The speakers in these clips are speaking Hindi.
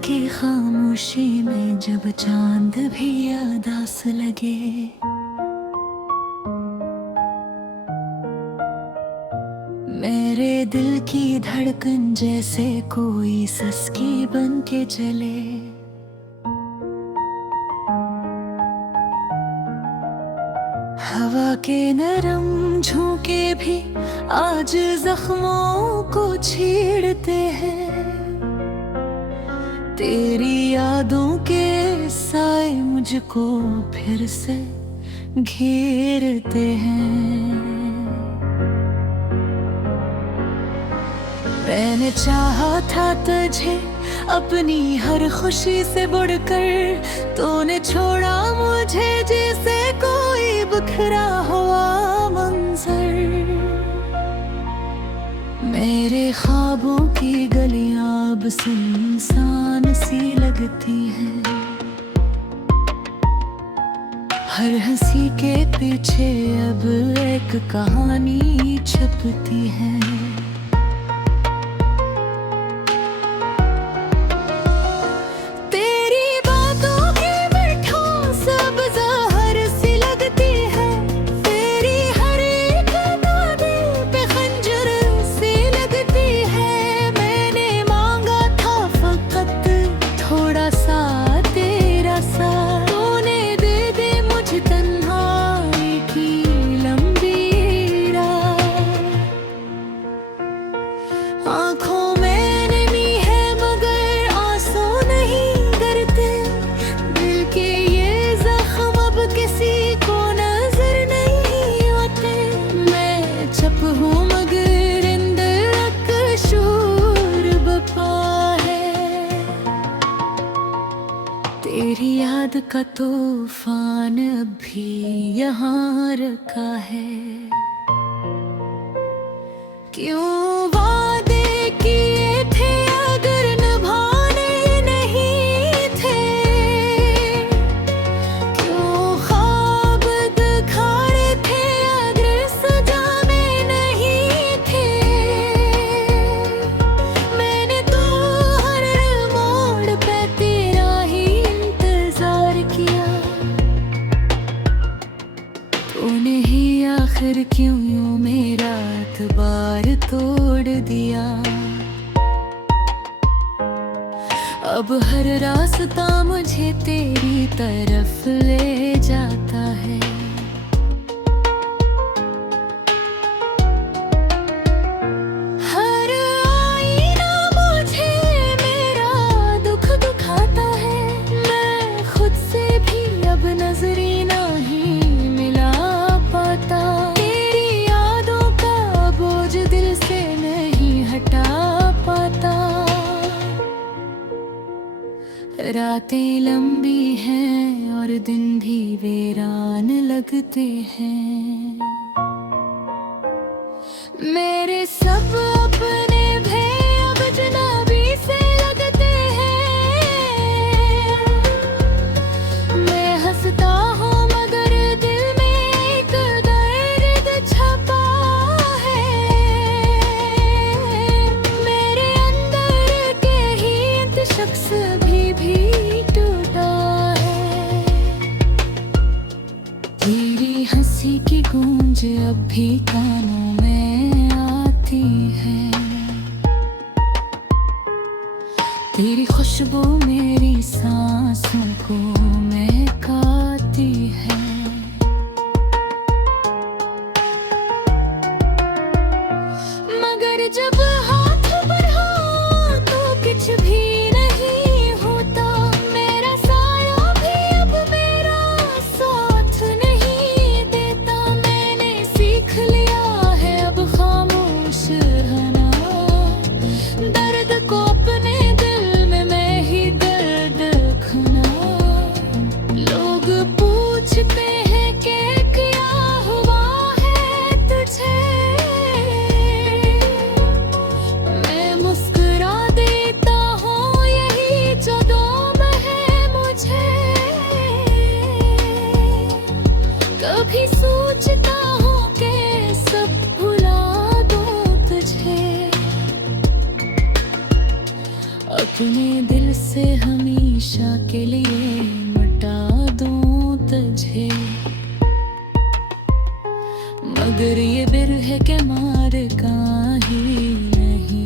की खामोशी में जब चांद भी उदास लगे, मेरे दिल की धड़कन जैसे कोई सस्की बन के चले। हवा के नरम झोंके भी आज जख्मों को छेड़ते हैं, तेरी यादों के साए मुझको फिर से घेरते हैं। मैंने चाहा था तुझे अपनी हर खुशी से बढ़कर, तूने छोड़ा मुझे जैसे कोई बिखरा हुआ मंजर। मेरे ख्वाबों की गलियां अब सुनसान सी लगती हैं, हर हंसी के पीछे अब एक कहानी छुपती है। आँखों में नमी है मगर आंसू नहीं गिरते, दिल के ये जख्म अब किसी को नजर नहीं आते। मैं चुप हूँ मगर अंदर एक शोर बपा है, तेरी याद का तूफान अब भी यहाँ रखा है। क्यों तूने ही आखिर क्यों यूं मेरा एतबार तोड़ दिया। अब हर रास्ता मुझे तेरी तरफ ले जाता है। हर आईना मुझे मेरा दुख दिखाता है, मैं खुद से भी अब नजरी नहीं मिला पाता। तेरी यादों का बोझ दिल से नहीं हटा पाता। रातें लंबी हैं और दिन भी वीरान लगते हैं, मेरे सब अपने भी अब अजनबी से लगते हैं। मैं हंसता हूँ मगर दिल में एक दर्द छपा है, मेरे अंदर के ही एक शख्स भी टूटा है। तेरी हंसी की गूंज अब भी कानों में आती है, तेरी खुशबू मेरी सांसों को महकाती है। मगर जब हाथ बढ़ा तो कुछ भी नहीं होता, मेरा साया भी अब मेरा साथ नहीं देता। मैंने सीख लिया है अब खामोश रहना, दर्द को अपने दिल में मैं ही दर्द रखना। लोग पूछते हैं कि क्या हुआ है तुझे, मैं मुस्कुरा देता हूँ यही जो दम है मुझे। कभी सोचता हूँ कि सब भुला दूँ तुझे, अपने दिल से मगर ये बिरह के मार का ही नहीं।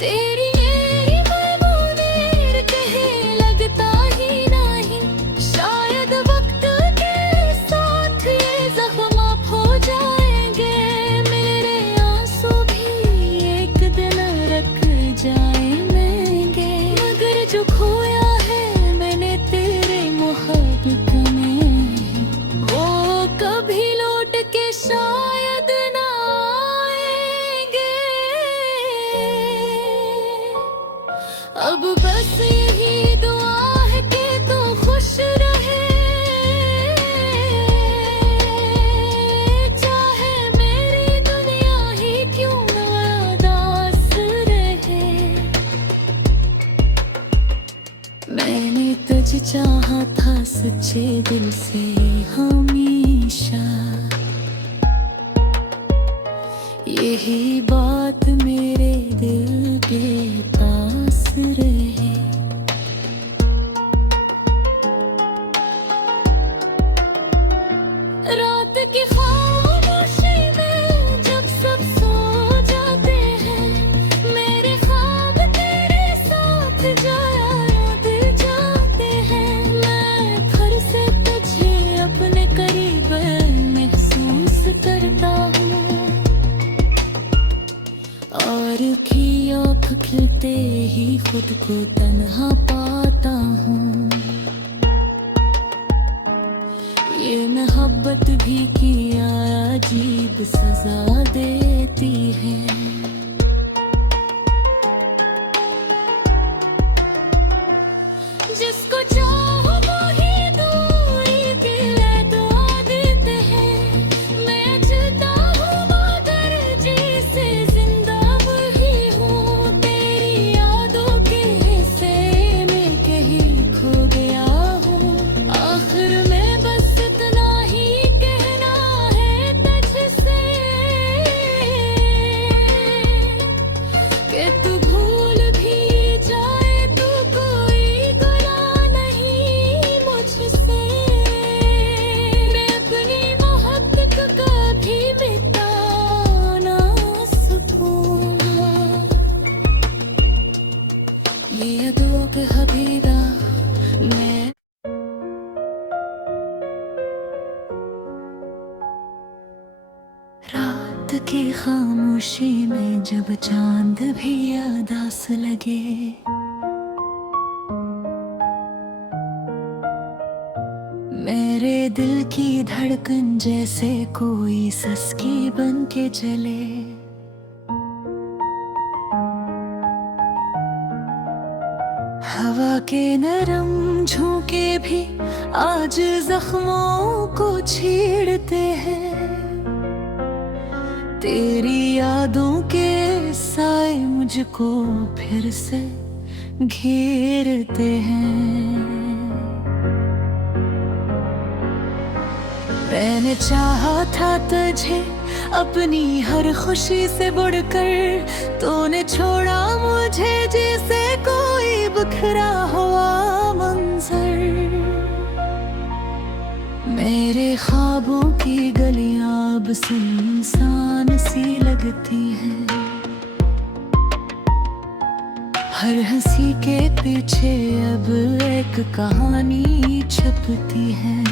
तेरी ये महबूबेर कहे लगता ही नहीं, शायद वक्त के साथ ये जख्म आप हो जाएंगे। मेरे आंसू भी एक दिन रख जाएंगे, मगर जो खोया है मैंने तेरे मोहब्बत में, वो कभी लौट के शायद ना आएंगे। अब बस यही दुआ है कि तू खुश रहे, चाहे मेरी दुनिया ही क्यों ना उदास रहे। मैंने तुझे चाहा था सच्चे दिल से हमेशा, यही बात मेरे दिल के पास रहे। रात की खामोशी में जब सब सो जाते हैं, मेरे ख्वाब तेरे साथ याद जाते हैं। मैं फिर से तुझे अपने करीब महसूस करता हूँ, और खिया खिलते ही खुद को तन्हा पाता हूँ। ये मोहब्बत भी किया अजीब सजा देती है। जिसको चाहो वो ही दूरी के दुआ देते हैं। मैं चलता हूँ मगर जी से जिंदा वही हूँ, तेरी यादों के हिस्से में कहीं खो गया हूँ। आखिर में बस इतना ही कहना है तुझसे कि तू भूल भी जाए तो कोई गुनाह नहीं मुझसे। मैं अपनी मोहब्बत को कभी मिटा ना सकूंगा। ये दुआ के हबीबा मैं रात की खामोशी में जब चांद भी उदास लगे, मेरे दिल की धड़कन जैसे कोई सस्की बन के चले। हवा के नरम झोंके भी आज जख्मों को छेड़ते हैं, तेरी यादों के साए मुझको फिर से घेरते हैं। मैंने चाहा था तुझे अपनी हर खुशी से बढ़कर, तूने छोड़ा मुझे जैसे कोई बिखरा हुआ मंजर। मेरे ख्वाबों की गलियां अब सुनसान सी लगती हैं, हर हंसी के पीछे अब एक कहानी छुपती है।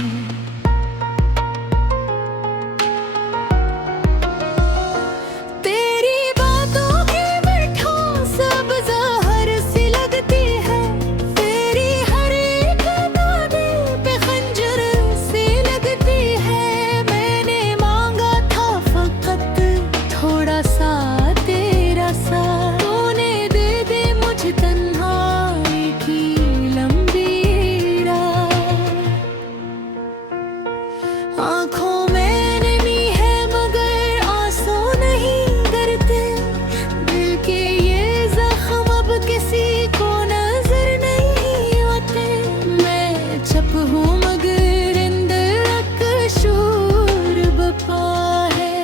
आँखों में नमी है मगर आंसू नहीं गिरते, दिल के ये जख्म अब किसी को नजर नहीं आते। मैं चुप हूँ मगर अंदर एक शोर बपा है,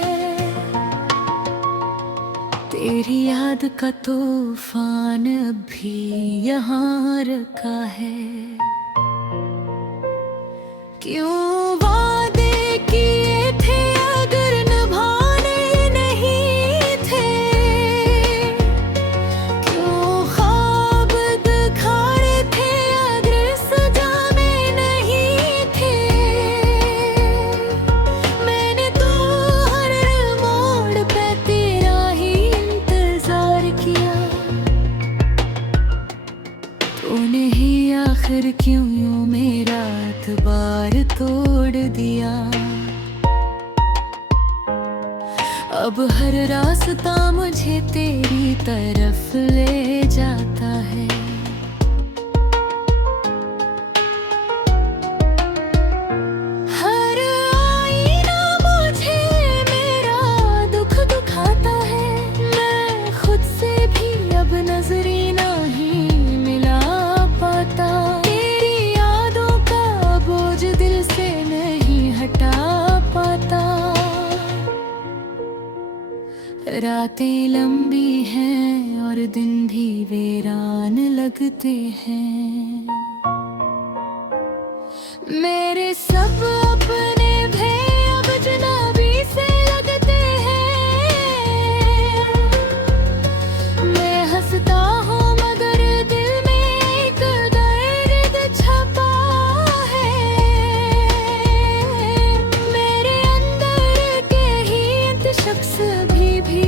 तेरी याद का तूफान भी यहाँ रखा है। क्यों वादे किए थे अगर निभाने नहीं थे, क्यों ख्वाब दिखाए थे अगर सजा में नहीं थे। मैंने तो हर मोड़ पे तेरा ही इंतजार किया, तूने ही आखिर क्यों यूं मेरा एतबार तोड़ दिया। अब हर रास्ता मुझे तेरी तरफ ले जाता है। हर आईना मुझे मेरा दुख दिखाता है, मैं खुद से भी अब नजरी नहीं मिला पाता। तेरी यादों का बोझ दिल से नहीं हटा पाता। रातें लंबी हैं और दिन भी वीरान लगते हैं। मेरे सब अपने भी अब अजनबी से लगते हैं। मैं हंसता हूँ मगर दिल में एक दर्द छपा है। मेरे अंदर के ही एक शख्स भी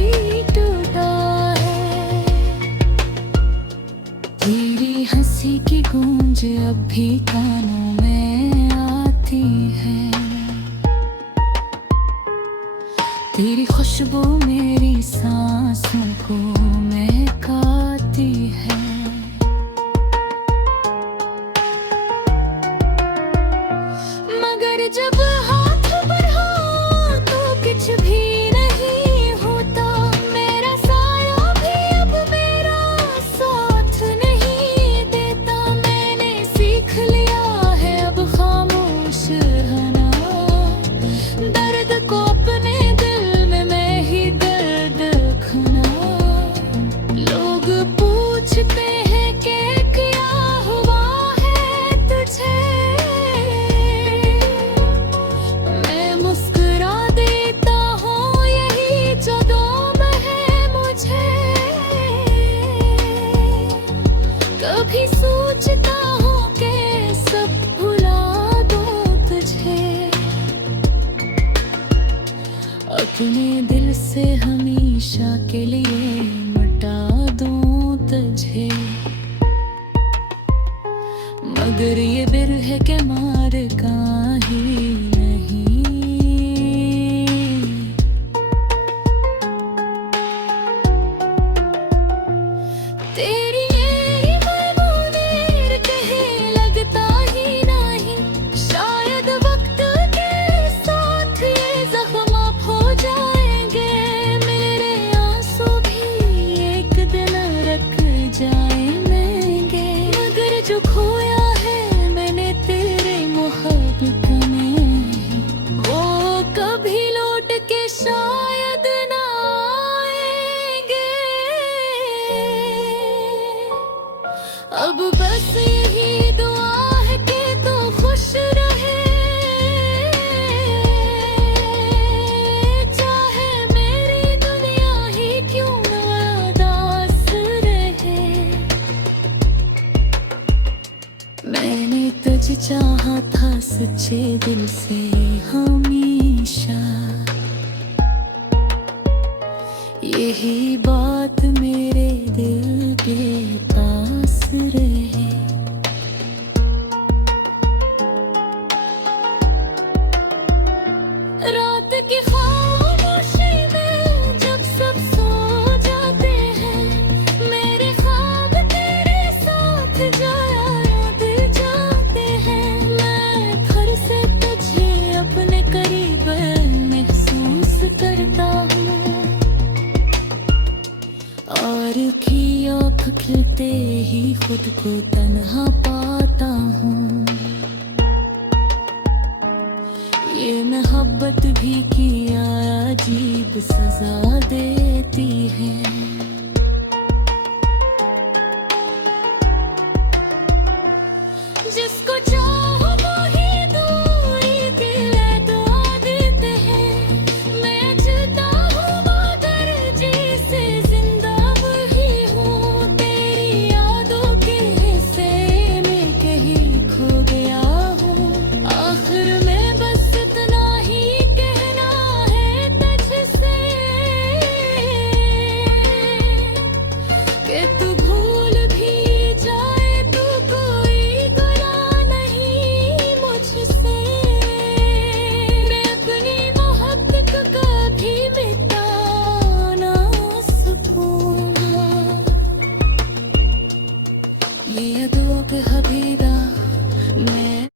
टूटा है। तेरी हंसी की गूंज अब भी कानों में आती है। तेरी खुशबू मेरी सांसों को महकाती है। मगर जब हाथ बढ़ा तो कुछ भी नहीं होता। मेरा साया भी अब मेरा साथ नहीं देता। मैंने सीख लिया है अब खामोश रहना, दर्द को अपने दिल में मैं ही दर्द रखना। लोग पूछते हैं कि क्या हुआ है तुझे, मैं मुस्कुरा देता हूँ यही जो गम है मुझे। कभी सोचता हूँ कि सब भुला दूँ तुझे, अपने दिल से हमेशा के लिए मिटा दूँ तुझे। मगर ये बिरह के मार का ही नहीं। तेरी ये मैमूनेर कहे लगता ही नहीं। शायद वक्त के साथ ये जख्म अब हो जाएंगे। मेरे आंसू भी एक दिन रख जाएंगे। मगर जो खोया है मैंने तेरे मोहब्बत में, वो कभी लौट के शायद ना आएंगे। अब बस यही दुआ है कि तू खुश रहे, चाहे मेरी दुनिया ही क्यों ना उदास रहे। मैंने तुझे चाहा था सच्चे दिल से हमेशा। यही बात मेरे दिल के पास रहे। रात की खामोशी में जब सब सो जाते हैं, मेरे ख्वाब तेरे साथ याद जाते हैं। मैं फिर से तुझे अपने करीब महसूस करता हूँ, और आँख खिलते ही खुद को तन्हा पाता हूँ। ये मोहब्बत भी किया अजीब सजा देती है। जिसको चाह